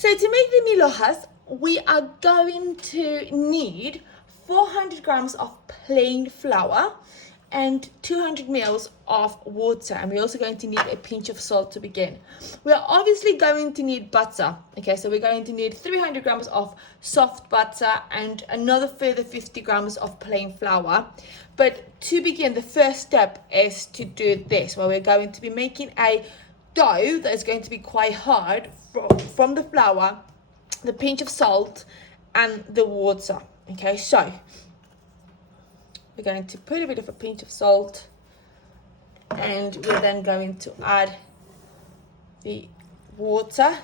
So to make the milhojas, we are going to need 400 grams of plain flour and 200 ml of water, and we're also going to need a pinch of salt to begin. We are obviously going to need butter. Okay, so we're going to need 300 grams of soft butter and another further 50 grams of plain flour. But to begin, the first step is to do this, where we're going to be making a dough that is going to be quite hard from the flour, the pinch of salt and the water. Okay, so we're going to put a bit of a pinch of salt, and we're then going to add the water,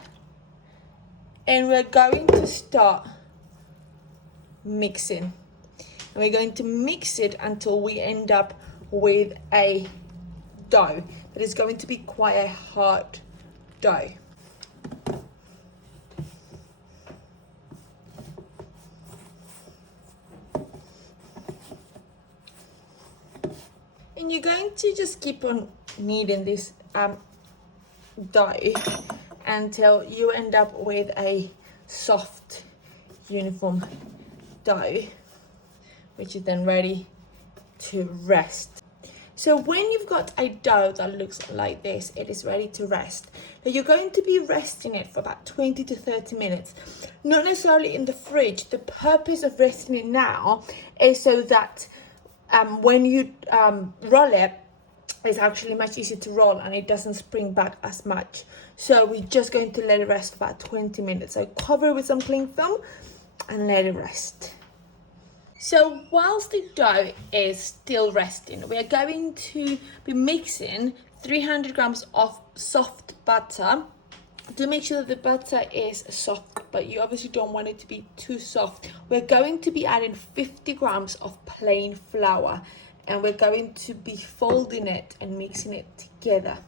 and we're going to start mixing, and we're going to mix it until we end up with a dough that is going to be quite a hard dough. And you're going to just keep on kneading this dough until you end up with a soft, uniform dough, which is then ready to rest. So when you've got a dough that looks like this, it is ready to rest. Now you're going to be resting it for about 20 to 30 minutes, not necessarily in the fridge. The purpose of resting it now is so that when you roll it, it's actually much easier to roll and it doesn't spring back as much. So we're just going to let it rest for about 20 minutes. So cover it with some cling film and let it rest. So whilst the dough is still resting, we are going to be mixing 300 grams of soft butter to make sure that the butter is soft, but you obviously don't want it to be too soft. We're going to be adding 50 grams of plain flour, and we're going to be folding it and mixing it together.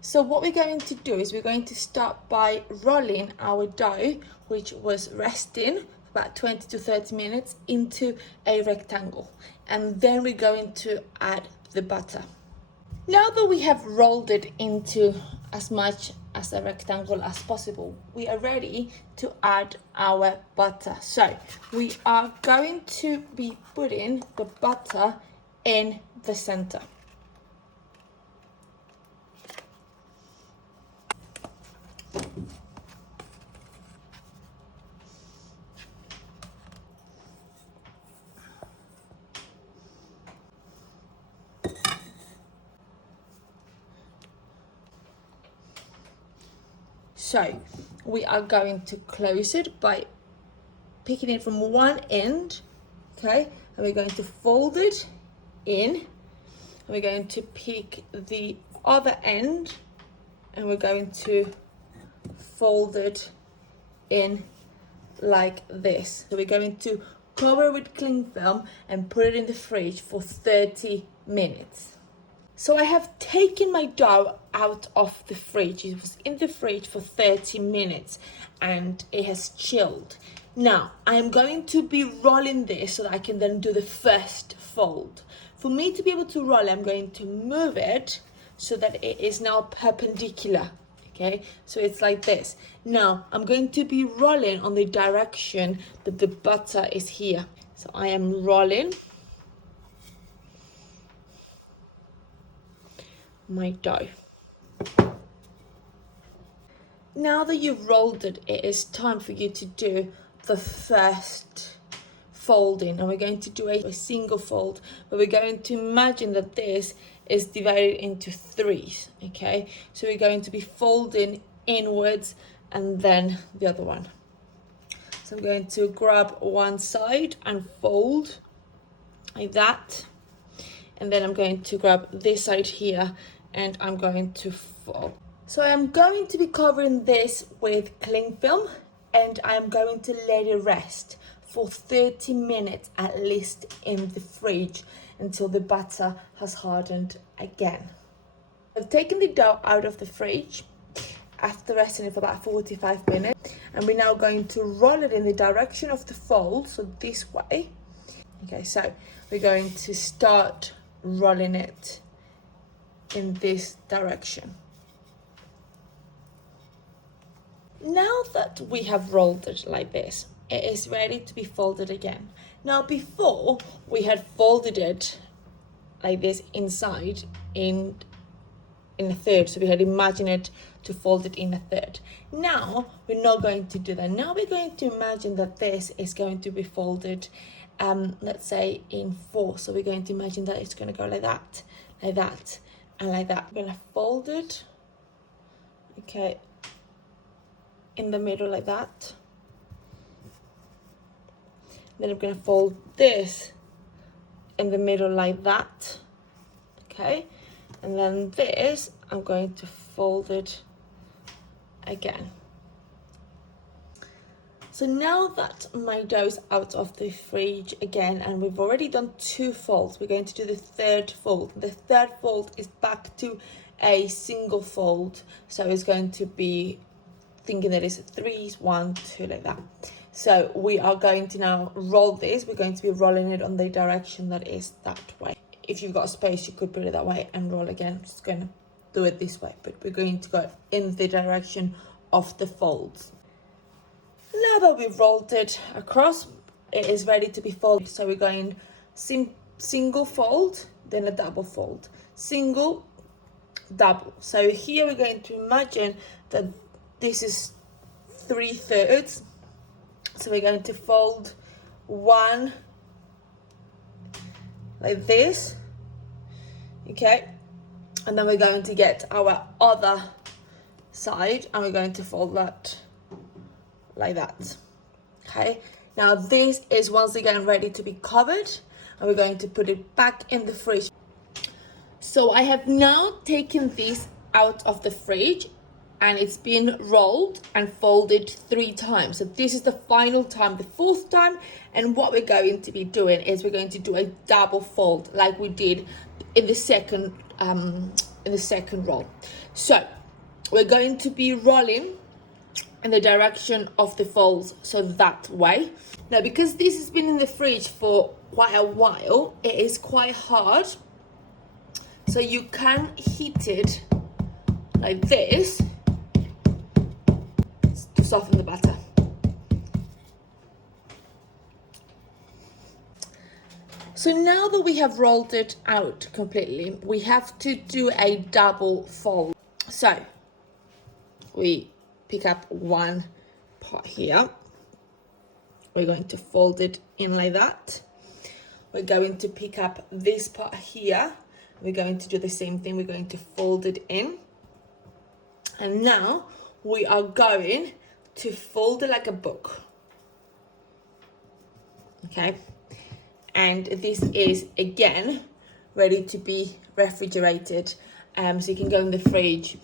So what we're going to do is we're going to start by rolling our dough, which was resting about 20 to 30 minutes, into a rectangle, and then we're going to add the butter. Now that we have rolled it into as much as a rectangle as possible, we are ready to add our butter. So we are going to be putting the butter in the center. So we are going to close it by picking it from one end, okay, and we're going to fold it in, and we're going to pick the other end, and we're going to fold it in like this. So we're going to cover with cling film and put it in the fridge for 30 minutes. So I have taken my dough out of the fridge. It was in the fridge for 30 minutes and it has chilled. Now I'm going to be rolling this so that I can then do the first fold. For me to be able to roll, I'm going to move it so that it is now perpendicular. Okay, so it's like this. Now I'm going to be rolling on the direction that the butter is here. So I am rolling my dough. Now that you've rolled it, it is time for you to do the first folding, and we're going to do a single fold, but we're going to imagine that this is divided into threes. Okay, so we're going to be folding inwards and then the other one. So I'm going to grab one side and fold like that, and then I'm going to grab this side here and I'm going to fold. So I'm going to be covering this with cling film, and I'm going to let it rest for 30 minutes at least in the fridge until the butter has hardened again. I've taken the dough out of the fridge after resting it for about 45 minutes, and we're now going to roll it in the direction of the fold, so this way, Okay, so we're going to start rolling it in this direction. Now that we have rolled it like this, it is ready to be folded again. Now before, we had folded it like this inside in a third, so we had imagined it to fold it in a third. Now we're not going to do that. Now we're going to imagine that this is going to be folded, let's say in 4. So we're going to imagine that it's going to go like that, and like that. We're going to fold it, okay, in the middle like that. Then I'm going to fold this in the middle like that, okay, and then this I'm going to fold it again. So now that my dough is out of the fridge again, and we've already done 2 folds, we're going to do the 3rd fold. The 3rd fold is back to a single fold, so it's going to be thinking that it's 3, 1, 2, like that. So we are going to now roll this. We're going to be rolling it on the direction that is that way. If you've got space, you could put it that way and roll again. I'm just going to do it this way, but we're going to go in the direction of the folds. Now that we've rolled it across, it is ready to be folded. So we're going single fold, then a double fold, single, double. So here we're going to imagine that this is 3/3. So we're going to fold 1 like this, okay, and then we're going to get our other side and we're going to fold that like that, okay. Now this is once again ready to be covered, and we're going to put it back in the fridge. So I have now taken this out of the fridge, and it's been rolled and folded 3 times. So this is the final time, the 4th time. And what we're going to be doing is we're going to do a double fold like we did in the second roll. So we're going to be rolling in the direction of the folds, so that way. Now, because this has been in the fridge for quite a while, it is quite hard. So you can heat it like this to soften the batter. So now that we have rolled it out completely, we have to do a double fold. So we pick up one part here. We're going to fold it in like that. We're going to pick up this part here. We're going to do the same thing. We're going to fold it in. And now we are going to fold it like a book. Okay. And this is again ready to be refrigerated. So you can go in the fridge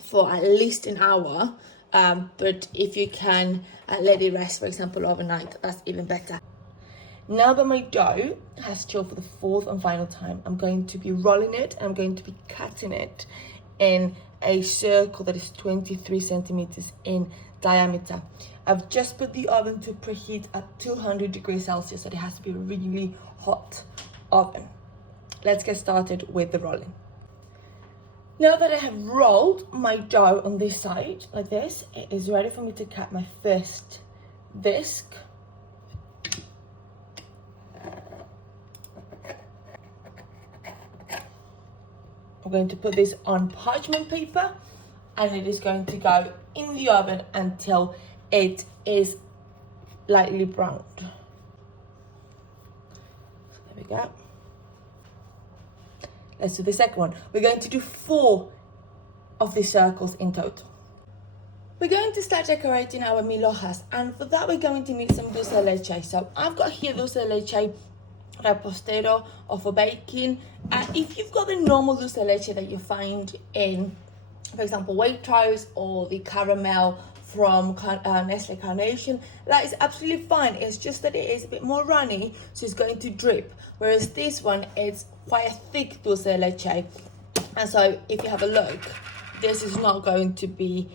for at least an hour. But if you can let it rest, for example, overnight, that's even better. Now that my dough has chilled for the 4th and final time, I'm going to be rolling it. I'm going to be cutting it in a circle that is 23 centimeters in diameter. I've just put the oven to preheat at 200 degrees Celsius, so it has to be a really hot oven. Let's get started with the rolling. Now that I have rolled my dough on this side like this, it is ready for me to cut my first disc. I'm going to put this on parchment paper, and it is going to go in the oven until it is lightly browned. So there we go. Let's do the second one. We're going to do 4 of these circles in total. We're going to start decorating our Milhojas, and for that we're going to need some dulce de leche. So I've got here dulce de leche repostero or for baking. If you've got the normal dulce de leche that you find in, for example, Waitrose, or the caramel from Nestle Carnation, that is absolutely fine. It's just that it is a bit more runny, so it's going to drip. Whereas this one, it's quite a thick dulce de leche, and so if you have a look, this is not going to be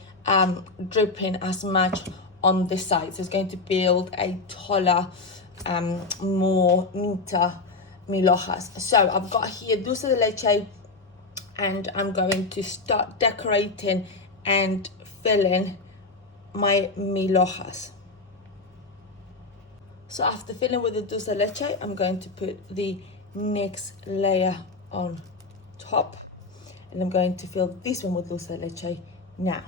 dripping as much on this side, so it's going to build a taller more neater Milhojas. So I've got here dulce de leche, and I'm going to start decorating and filling my Milhojas. So after filling with the dulce de leche, I'm going to put the next layer on top, and I'm going to fill this one with dulce de leche now.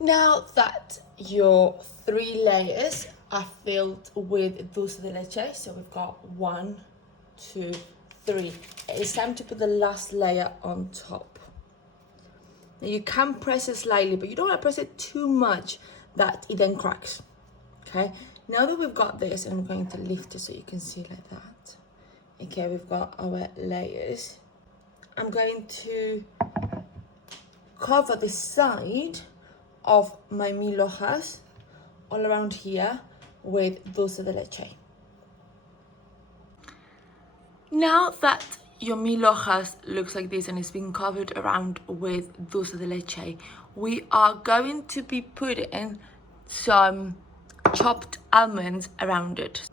Now that your 3 layers are filled with dulce de leche, so we've got 1, 2, 3, it's time to put the last layer on top. Now you can press it slightly, but you don't want to press it too much that it then cracks. Okay, now that we've got this, I'm going to lift it so you can see like that. Okay, we've got our layers. I'm going to cover the side of my Milhojas all around here with dulce de leche. Now that your Milhojas looks like this and it's been covered around with dulce de leche, we are going to be putting some chopped almonds around it.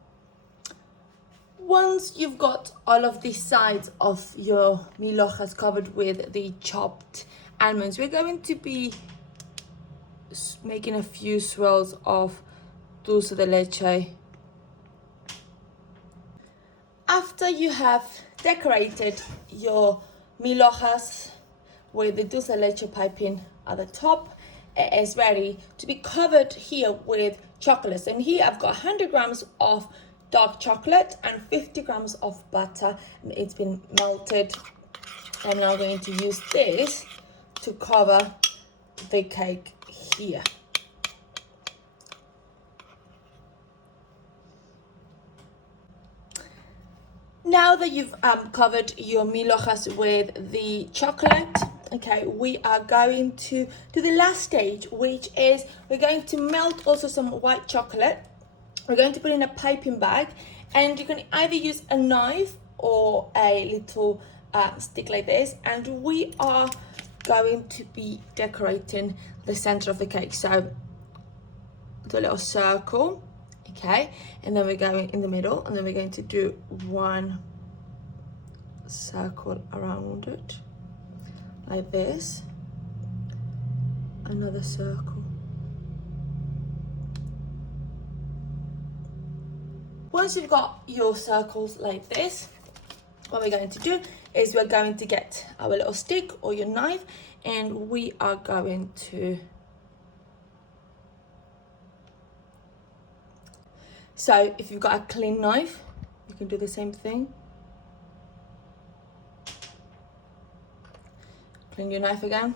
Once you've got all of the sides of your Milhojas covered with the chopped almonds, we're going to be making a few swirls of dulce de leche. After you have decorated your Milhojas with the dulce de leche piping at the top, it is ready to be covered here with chocolates. And here I've got 100 grams of dark chocolate and 50 grams of butter, and it's been melted. I'm now going to use this to cover the cake here. Now that you've covered your Milhojas with the chocolate, okay, we are going to do the last stage, which is we're going to melt also some white chocolate. We're going to put in a piping bag, and you can either use a knife or a little stick like this, and we are going to be decorating the center of the cake. So do a little circle, okay, and then we're going in the middle, and then we're going to do 1 circle around it like this, another circle. Once you've got your circles like this, what we're going to do is we're going to get our little stick or your knife, and we are going to, so if you've got a clean knife, you can do the same thing. Clean your knife again.